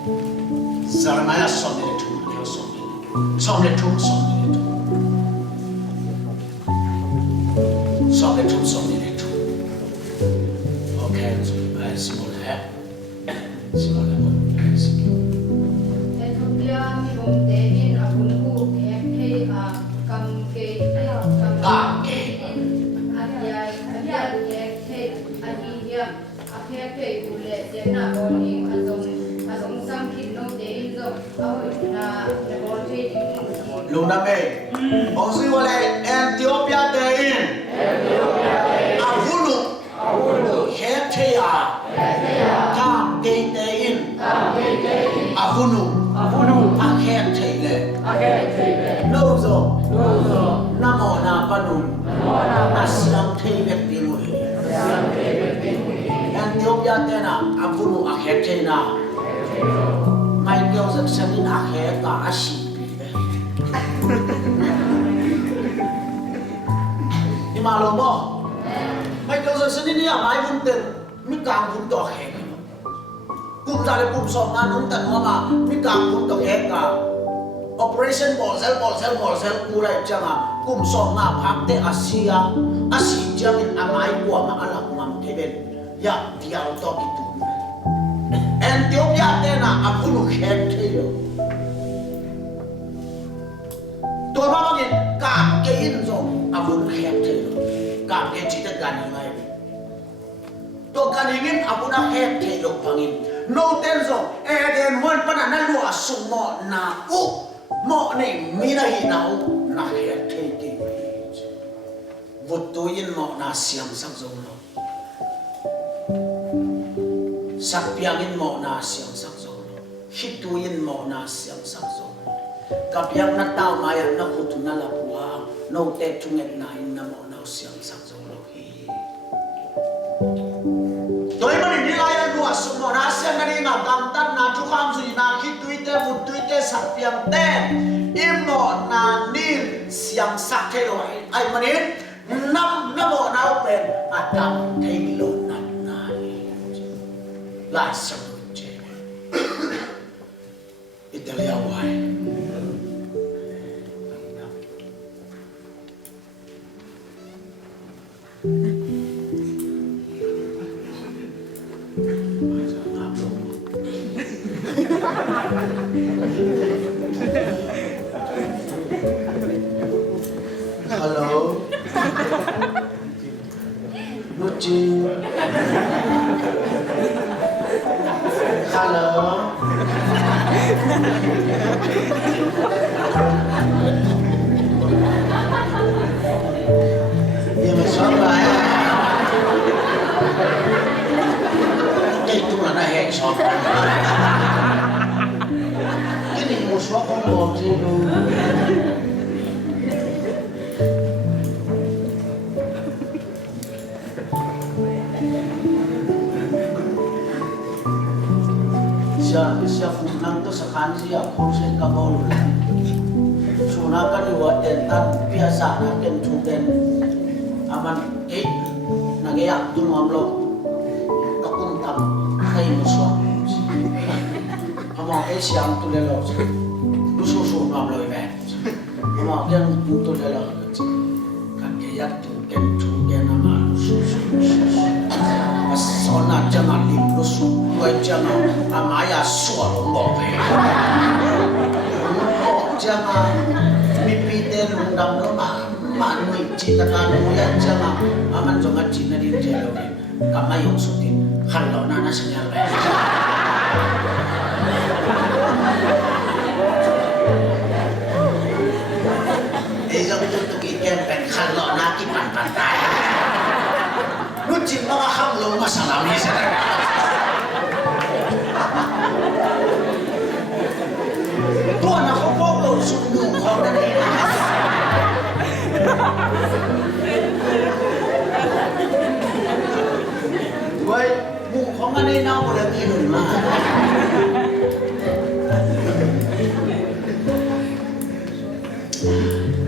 Jeremiah som ni tu leo som ni tu okay small hair small hair Luna Bay. Also, Ethiopia Dayin. Avunu. Hetea. Tam Dayin. Avunu. Akhetele. Lozo. Namo na panun. Asyam Tele Pilui. Ethiopia Dena. Avunu Akhetena. Michael Jackson Akheta Ashi. Malo mo. Michael Jackson ini ya mai bunten, mi kang bun to hek. Kum jale kum song na nung tan ma, mi kang bun to hek ka. Operation bolsel kulai janga, kum song na phakte Asia jamin amai kwa ma ala kumam teben. Ya tiao to itu. Ethiopia tena apunu hek theo. Tua ba ngin kam ke in zo avun hek theo. Kam ke cita gani mai. To ganingin apuna hek theo pangin. No tenzo eden wan pana na lu asumo na mo ne mina hinau na hek theo. Vutuin mo na siang sang zo lo. Sakpiangin mo na siang sang zo lo. Hituin mo na siang sang zo lo. Kapyang na tao mayan na kutu na lapua. No te tunget na in na mo na siang sang zo lo hi. Doi mani nilayan luas sumo na siang na nga gamtan na chukam zui na hituite vutuite sakpiang ten. Imo na nin siang sakhe lo ay manin nam na mo na open atam thay lo na na last subject. Italia why? Hello. Luci. Halo. Dia mencoba ya. Itu mana hek shop. Ini musuh kombo sih. Siya funang to sa kansiya kung siya kabol. Sunakan iwaten tan biasa natin tuken aman nagayak dun mamlo kakuntam kay musuh. Ama siyang tulelo. Lususu mamlo ibe. Ama yang tulelo kagayak tuken ama lususu. Sona jangan lususu. Jangan amaya suara ngope. Jangan mimpi undang nama manu cita kanu ya jangan aman jangan cina di jelo ni kamayong sutin kalau nana senyal. Yang untuk ikan pen kalau naki pantai. Lucin mga hamlong masalah ni saya. Tuan aku pokok sungguh kau dari Woi, mukhang ano na ako lang yun ma.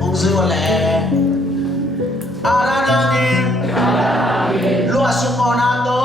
Ang siwala ara namin luas mo na to.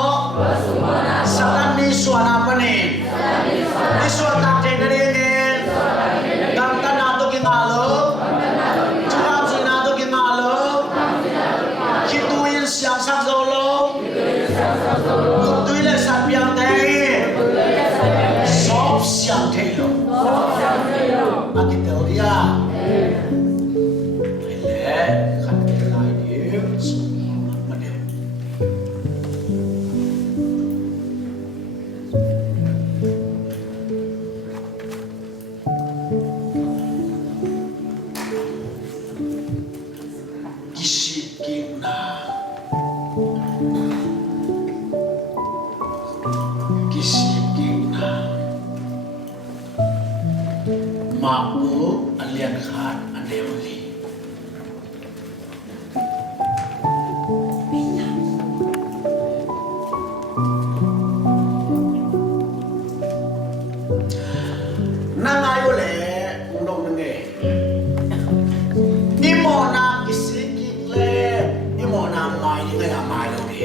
มาปูอันเลียนขาดอันเดียวลีนั่งไงวะเลยมึงลงยังไงนี่หมอน้ำกิสิกิเล่นี่หมอน้ำไม้นี่ไงน้ำไม้เราดิ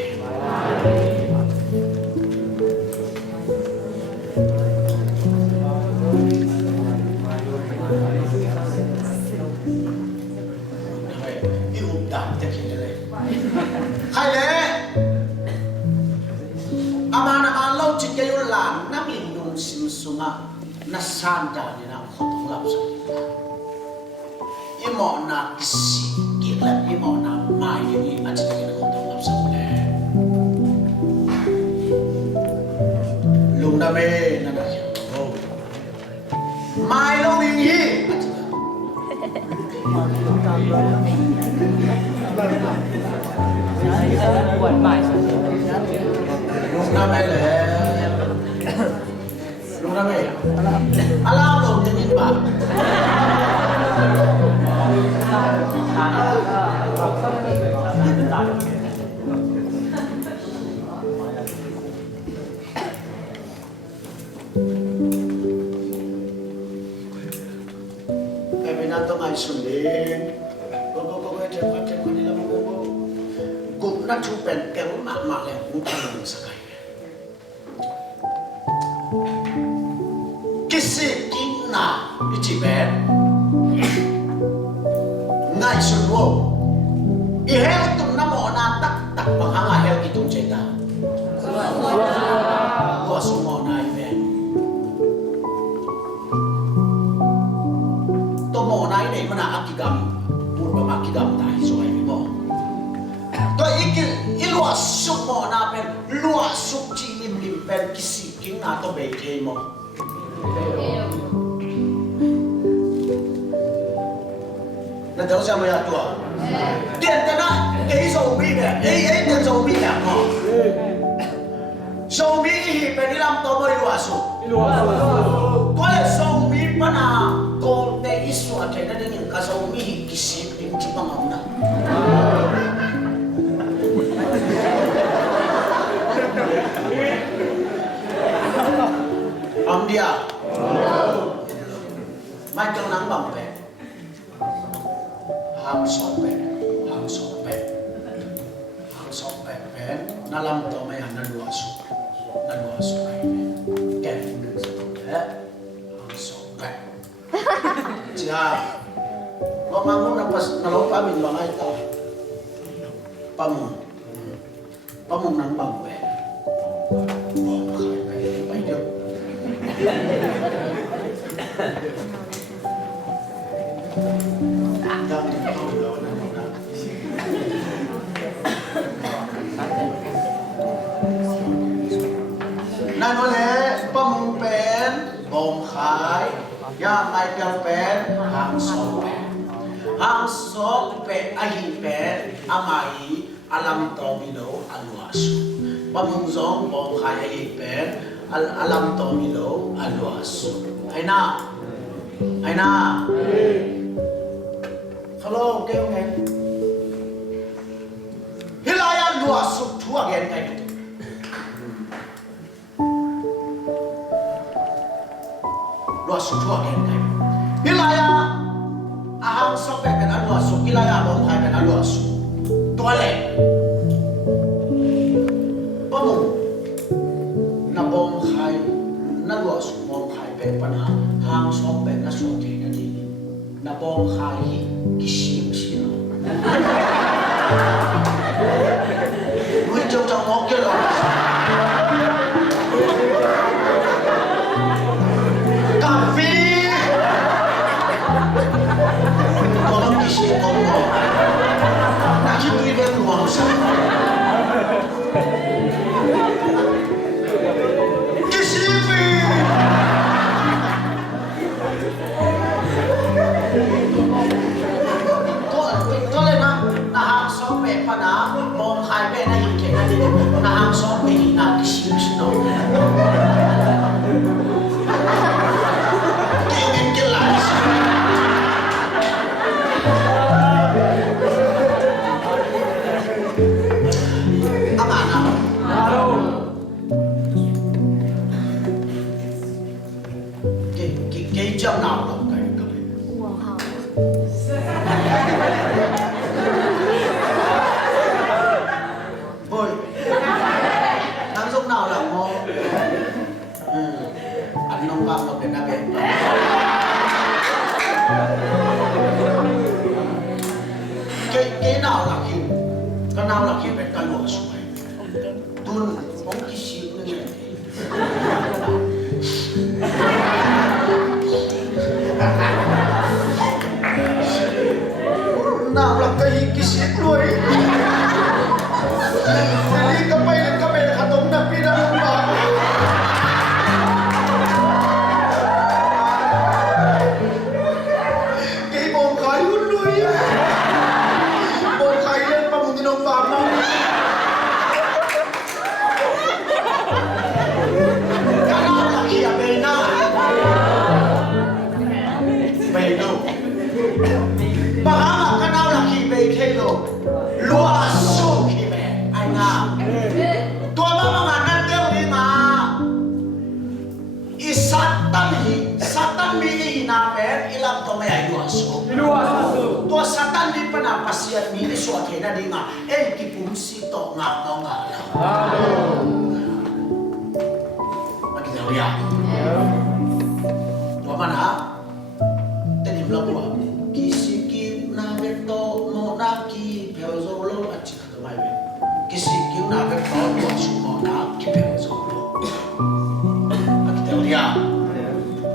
ใครเลยอามานะมาเล่าจิตใจยุลานนักลิงยุงสิมสุงะนัสสันจานี่นะคนต้องรับสักอีหมอนากิสิกิและอีหมอนาไม่นี่อาจจะเป็นคนต้องรับสักเลยลุงดาเมนั่นนะโอ้ไม่เราวิ่งฮีอาจจะปวดบ่ายสุด ลุงทำไมเลยลุงทำไมอะไรลุงจะยินป่ะไอ้เป็นนั่นต้องไอ้สุดเลยก็เจ็บคนนี้แล้วมันกุมนักชูเป็นแก้วมาแล้วกูทำมึงสักไงกิสิกินนาอิจิเบนง่ายสุดว่าอีเฮลตุนน้ำหมอนาตักบางครั้งเฮลกิตุนเจตาว่าสมอนายเบนตัวหมอนายเนี่ยมันอากิกรรมพูดว่าอากิกรรมตายสวยไม่บอกตัวอีลัวสุกหมอนาเป็นลัวสุกจีลิมเป็นกิสิกินนาตัวเบเกมอนั่นเดี๋ยวจะมาอย่างตัวเดี๋ยวนะไอ้โซบีเนี่ยไอ้เดี๋ยวโซบีเนี่ยอ๋อโซบีเป็นที่ลำตัวไม่ลัวสุกตัวเลยโซบีปนาโกลเตอิสวาเทนั่นเองก็โซบีกิสิกินที่บังเอานะdia macam nang bang pe hang sopet pe dalam to mai han dua su kai kenนึงhang sopet cia lo mangu napas nalo pamin bang ai to pamung nang bang peนั่นก็เลยป้ามุงเป็นบ่มขายย่าไม่เปียงเป็นหางสองเป็นอาหิเป็นอามาฮีอาลัมโตมิโลอัลวาสุป้ามุงสองบ่มขายอาหิเป็นalam tomilo alwas aina hello kêu nghe hilaya luas suk thua gen kai tu luas suk thua gen kai hilaya ahang sok pe kan alwas suk hilaya bom khai kan alwas suk toale pamu na bom khai na lo su bom khai pe pana hang sok pe na so the na ni na bom khai hi kishim shina wi chau chau mo ke lo kafi ko lo kishim ko mo na ki wi be luang sa bom khai pe na hin ke na ni na hang so cái chăng nào là cái Wow. Ôi, nam giống nào là mò anh nông bang nó bên bên cái nào là khi cái nào là khi bên cái lúa suy tuôn ông cái gì nữa vậy nào là cái gì đuôi Jadi kapay katong na pinamumba. Kay bong kayo luy. Bong kayo lang pamunin ng pama. Kana laki abay na. Bayno. Baka kana laki bay kayo. Luaso kime. Ay nga. Tua mga nandiyan ni nga. Satan mi inaper ilang to may luaso. Tua satan mi panapasyan mi suat na di nga. Kipumsi to nga nga. Maginaw ya. Tua mana? Tenim lang ko. Kisiki na beto mo na ki peozolo at chika may be. Kisiki na beto mo sumo na ki peozolo. Maginaw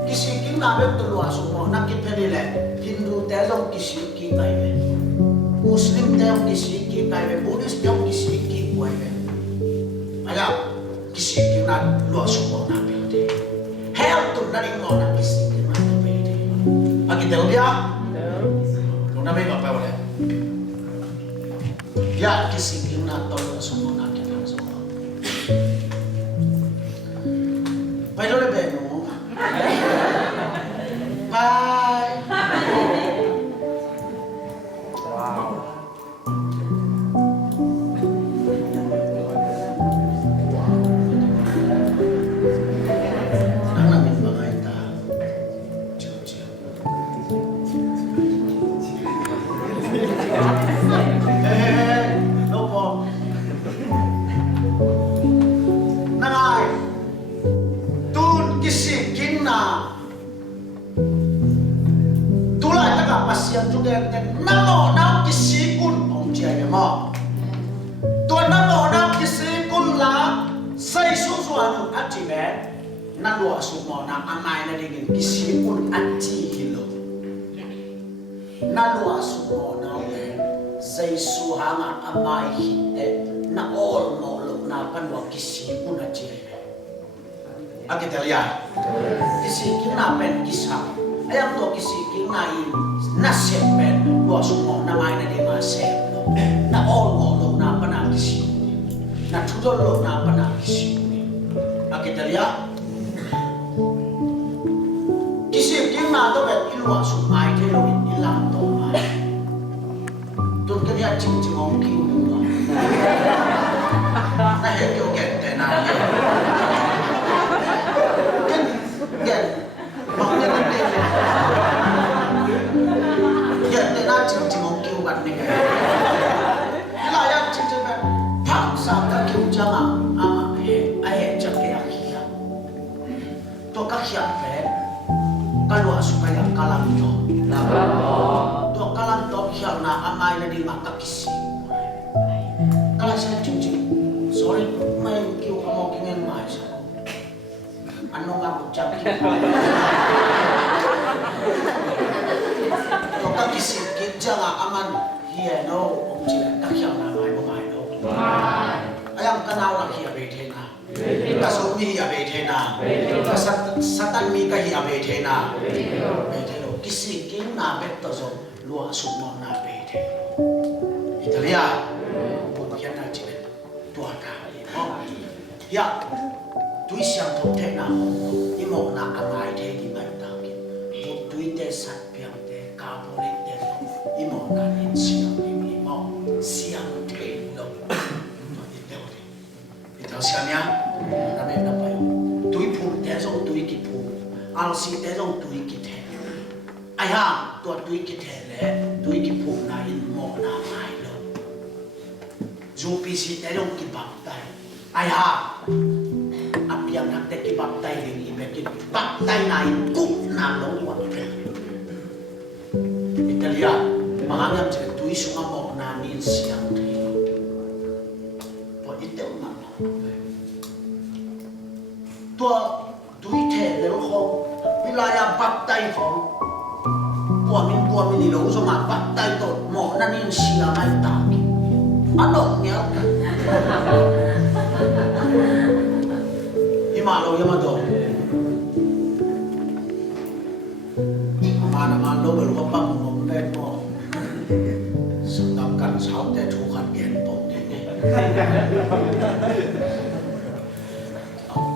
Kisiki na beto lo sumo na ki pelile. Hindu tezong kisiki kay be. Muslim tezong kisiki kay be. Buddhist tezong kisiki kay be. Ayaw kisiki na lo sumo na pelde. Hell to na rin mo na kisiki na pelde. Maginaw Una vez va para ya que si que una todo somos una que no somos. Pero le vemos. Bye. Wow. Ang namin mga ita. No po. Nangay. Tun kisikin na. Tulad na kapasyan juga namo na kisikun ang tiyan mo. Tuan namo na kisikun la say susuan at tibe na luwaso mo na amay na digin kisikun at tihilo. Na luwaso mo na say suhanga amay hite na all mo lo na panwa kisikun at tibe. Agitalia. Kisikin na pen kisah. Ayam to kisikin na in na sepen luwaso mo na may na di masep na all mo lo na panakisikin. Na tudol lo na panakisikin. Agitalia. Kisikin na to bet iluwaso may kelo ilang to may. Doon kanya ching-chingong kiyo mo. Nahekyo kente na yun. Gen, makanya nanti. Gen, na ching-chingong kiyo kan ni kaya. Ilayang ching-chingong paksa ka kiyo jangan ama ahe jake akhia. To kakhia pe kalwa supaya kalam to. To kalam to hiang na amay na di makakisi. Kalau saya cuci, sorry, main kiu kamu kingen mais. Anu ngaku caki. To kakisi jangan aman hiya no om cila kakyang na mai mai no. Ayam kenal lagi ya betena. Kasumi ya betena. Satan mi kahi ya betena. Beteno kisi king na beto so luar sumo na bete. Italia. Yan na chile. Tua kali. Ya. Tui siang to te na hong. Imo na amai te di mai taki. Tui te sat piang te kapolit te. Imo na rin siang imo. Siang te lo. Itaw siya niya. Nami na pa yun. Tui pu te so tui ki pu. al si te long tui ki the ai ha to tui ki the le tui ki phum na in mo na mai lo zu pi si te long ki bap tai ai ha apiang nak te ki bap tai ding i be ki bap tai na in kup na long wa ke italia mangam je tui sunga mo na min siang thi po ite ma to tui the le ho wilaya bap tai ho qua mình đi đâu rồi mà bắt tay tôi mỏ nên in xia mai ta ăn đổ nhớ đi mà đâu mà đâu mà đâu mà lúc băng một bên mỏ sự tâm cảnh sáu để thu khăn kén bông đi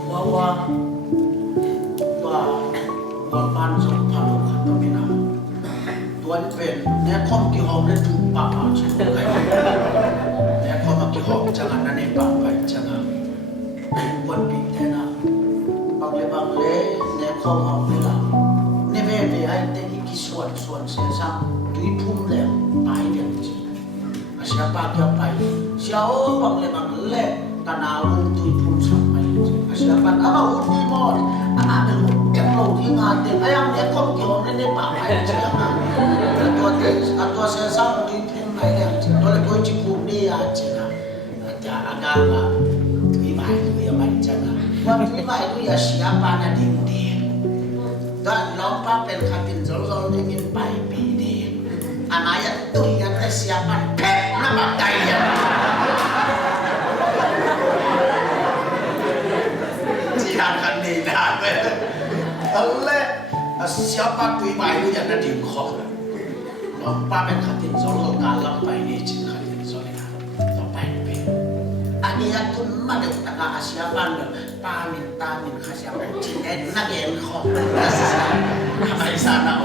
qua ban sống thằng nó khát tôi nào tuần về nè không kêu họ nên chụp bạc à chứ không cái nè không mà kêu họ chẳng hạn nên bạc vậy chẳng hạn quân bị thế nào bằng lẽ nè không họ mới làm nè về anh tên cái xuân sẽ sang tùy phun lẹ bài điện gì à sẽ bạc cho bài sáu bằng lẽ cả nào cũng tùy phun sang bài à sẽ bạc à bảo đi mòn à đừng em lâu thì ngàn tiền ai ăn nè không kêu họ nên bạc vậy chẳng hạn atau saya sama di pun ayah, kalau kau cukup dia cina, ada agama, lima itu yang macam mana, waktu lima itu ya siapa nak dinding, dan lompat pelkatin zol ingin baik bidi, anaknya itu yang siapa, nama kaya, silakan tidak, oleh siapa tu lima itu yang nak dingkok. Lompat pelkatin zol dalam bayi ni cina katin zol ni, lompat pe. Ania tu mana tak asiapan, pamin kasiapan cina nak yang kau, apa isana?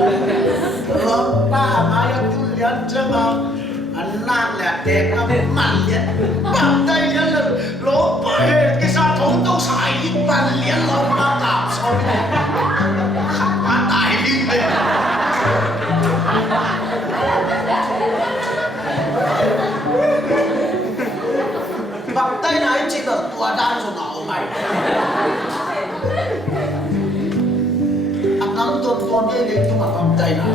Lompat maya tu lihat jangan anak lihat dek man lihat, pandai lihat lompat kisah tonton saya pan lihat lompat tak zol ni, mata ini. Bạc tay này chỉ được tua đan rồi nào mày anh nắm tuần đi đi nhưng mà bạc tay này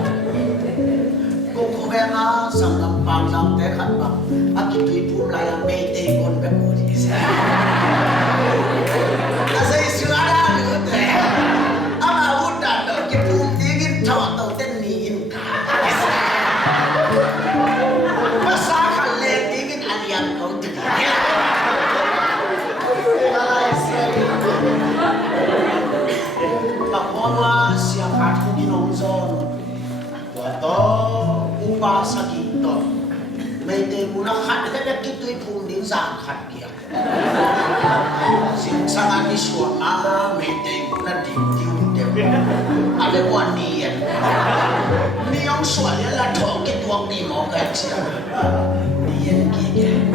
cô bé na sang làm bằng làm thế khăn bằng anh chỉ tùy phun lại là mê tê con bé cô thì sao anh say sữa ra nữa thế anh bảo hút đàn được cái phun đi cái thọ tàu tên nhìn cả bác xã khăn lên đi cái anh em không được Pagmama siya katong ginongzon wato upa sa kinto may te muna kat na kito'y pundin sa kat kaya sinsangan ni suwama may te muna dindiw alewan niyan niyong suwalya latong kituwang ni mo kahit siya niyan gigyan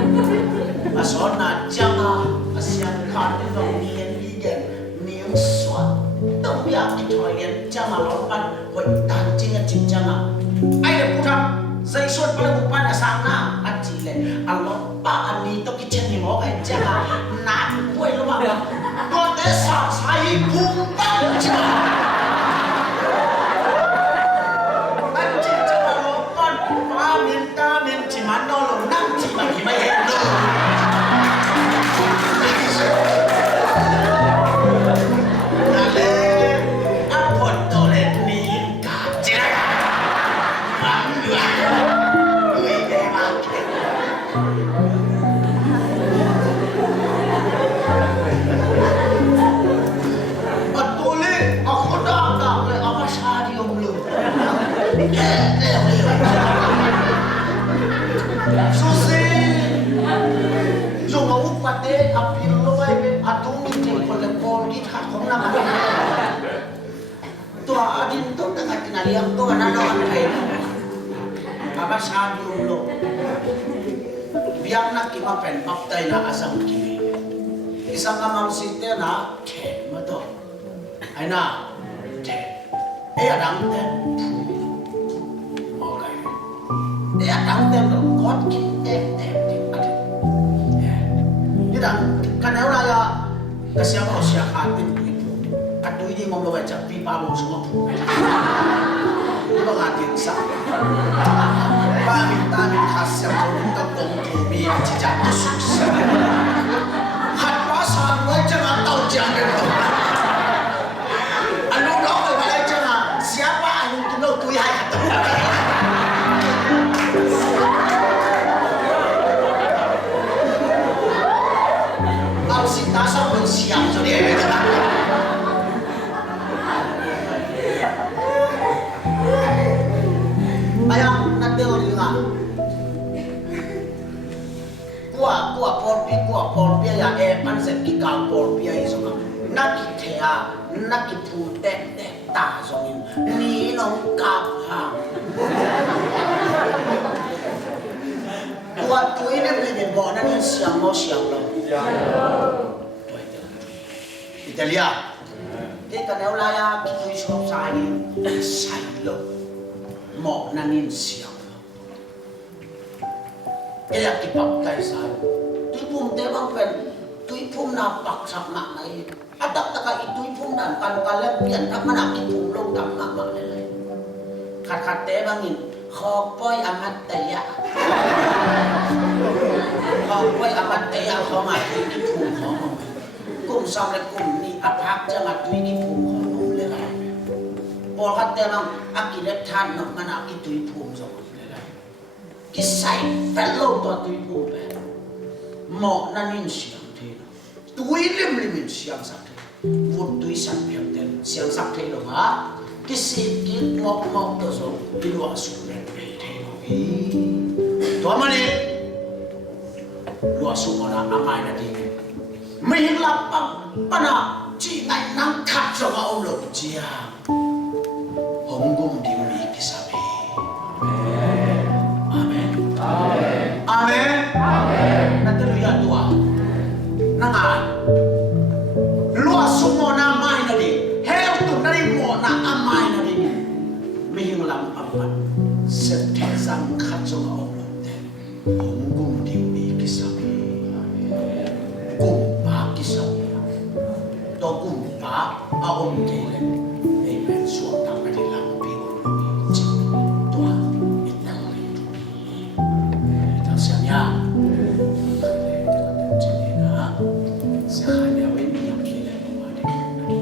asona janga asyang kanilong niyan gigyan niyong suwatต้องอยากถอยเรียนจะมาล้อปันหัวตาจริงจริงจังอ่ะไอ้เด็กผู้ทำใส่ส่วนปลาบุปันอาสามหน้าอันจีเลยอันล้อป้าอันนี้ต้องกินเช่นนี้หมอไอ้เจ้าหนาป่วยระหว่างตัวเตะสาวใส่พุงปั้นจ้าอันจีจะมาล้อปันป้าเมียนตาเมียนจีมันนอนลงนั่งจีมันที่ไม่เห็นเลยตัวอดีตต้องตั้งแต่นาฬิกาตัวนั้นนอนไปapa sabi ulo biang nak kita pen paktai na asam kini isang kamang sinte na ke mato ay na ke đang tên ok đang tên là có cái em như đang cái nào là cái siapa mau siapa tin itu atau ini ngomong baca pipa mau semua itu ngatin sah minta khas yang untuk kontubi jejak susah hat pasang aja nggak tahu jangan anu dong kalau jangan siapa anu kena tuh ya si tasang bersiap so dia ayang nanti orang nga kuah porpia ya pansep kikal porpia iso nga nakipu tek ta songin ni nong kapha kuah tu ini beli bawa nanti siang lo Italia cái cái nếu là cái shop sai lo một năng in xiang cái là cái bắp cái sai tuy phum tế băng ven tuy phum nào bạc sập mạng này adap tak cái tuy phum dan kan kalian pian tak mana cái phum long tam mạng này khát tế băng in kho poi amat taya kho poi amat taya kho mà cái phum kho cùng xong lại cùng đi áp hắc cho mặt tuy cái phum kho đúng lên lại bỏ khát tế băng áp cái đất than nó mà nào cái tuy phum rồi cái sai phải lâu to tuy phum về một năng in xiang thế tuy lim xiang sắc thế vốn tuy sản phẩm tên xiang sắc thế đâu hả cái gì cái mọc đó rồi cái loa sụp lên về thế rồi thôi mà đi loa sụp mà là amai là đi mình làm bằng nào chỉ ngày nắng khát rồi mà ông lột chia hồng cung điều lý cái sao vậy amen amen amen nanti lu ya tua nangan loa sụp mà na mai là đi heo tụt na đi mỏ na amai là đi mình làm bằng sẽ thế rằng khát rồi mà ông lột thế hồng cung điều lý cái sao cùng ba cái sao to cùng ba ông kể lên để bên xuống tao phải đi làm việc chỉ tua ít năng lực tao xem nha chỉ là sẽ khai nhau với nhau khi lên mà đi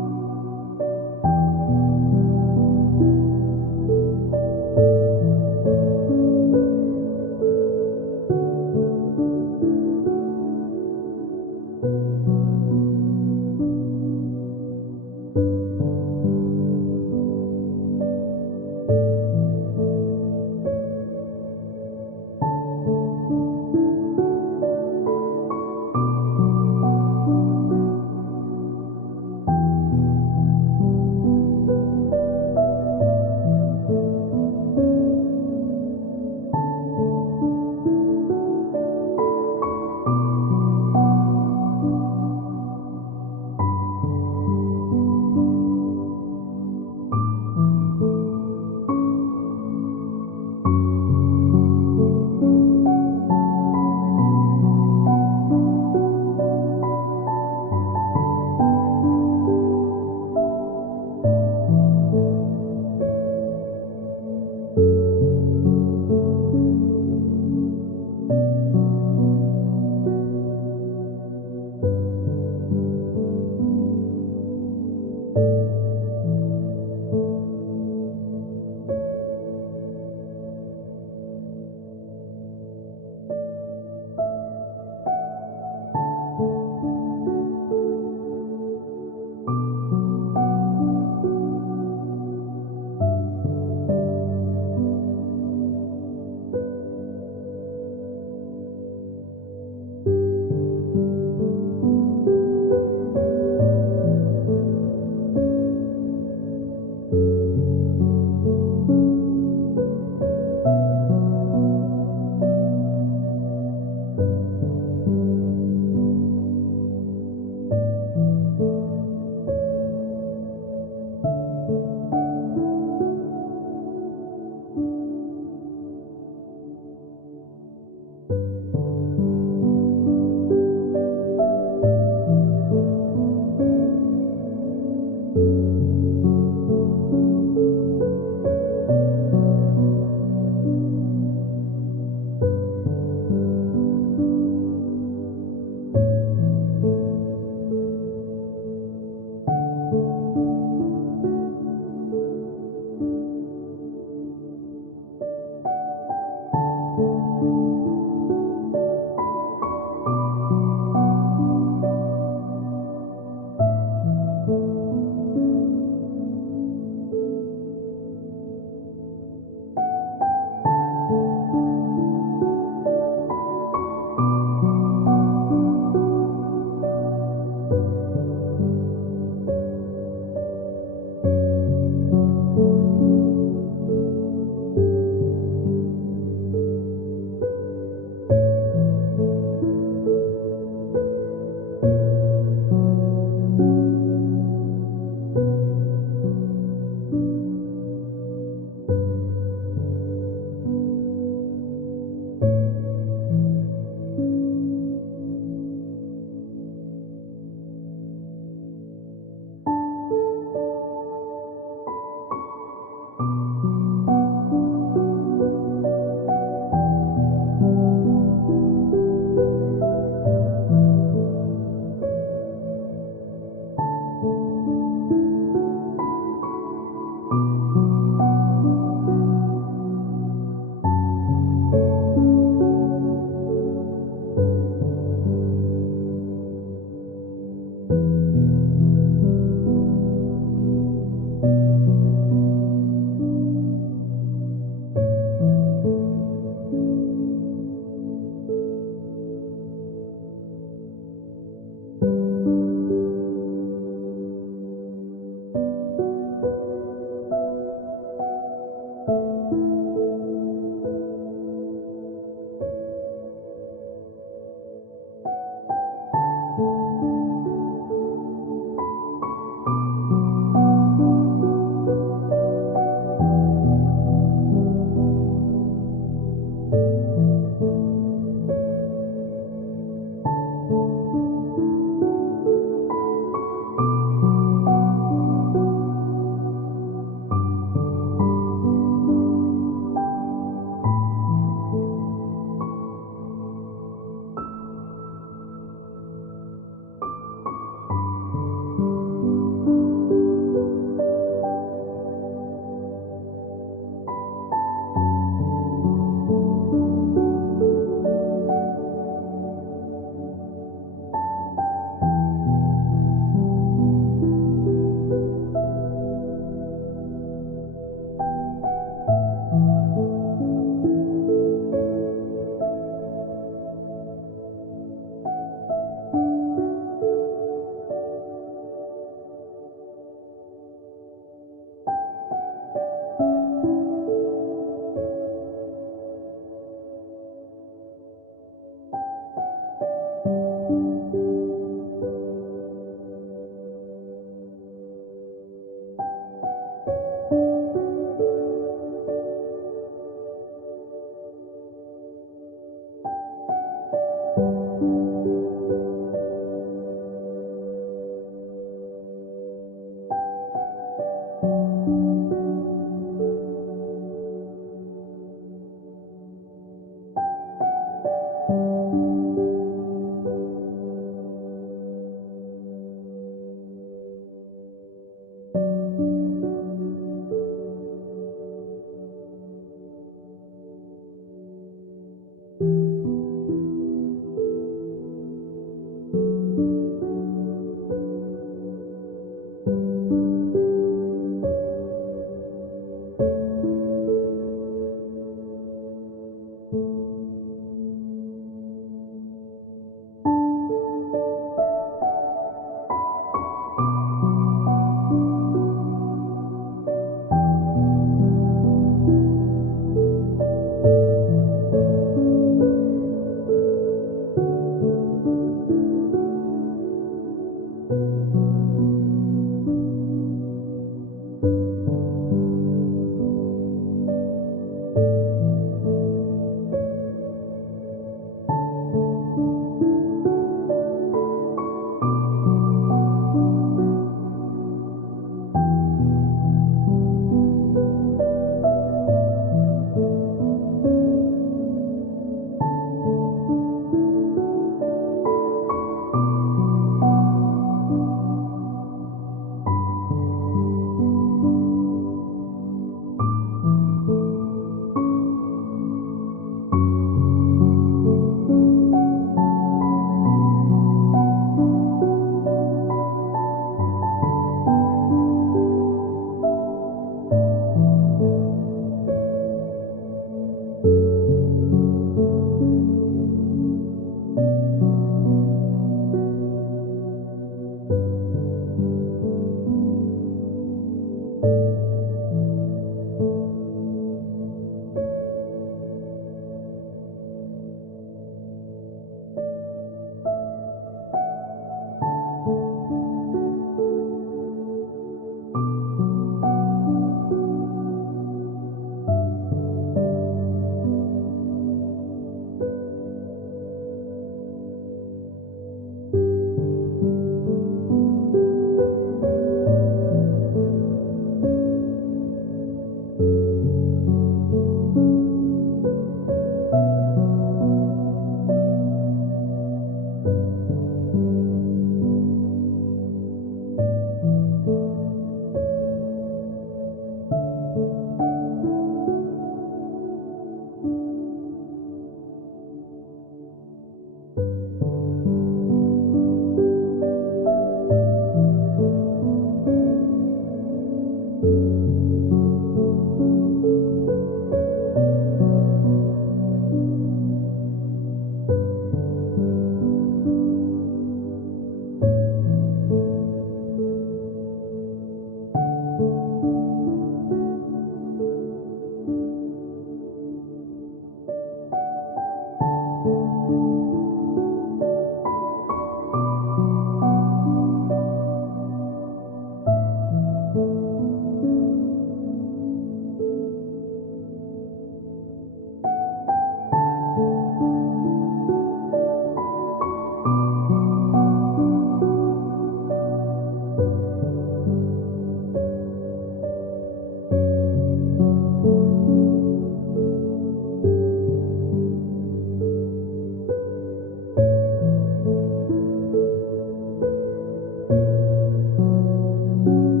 Thank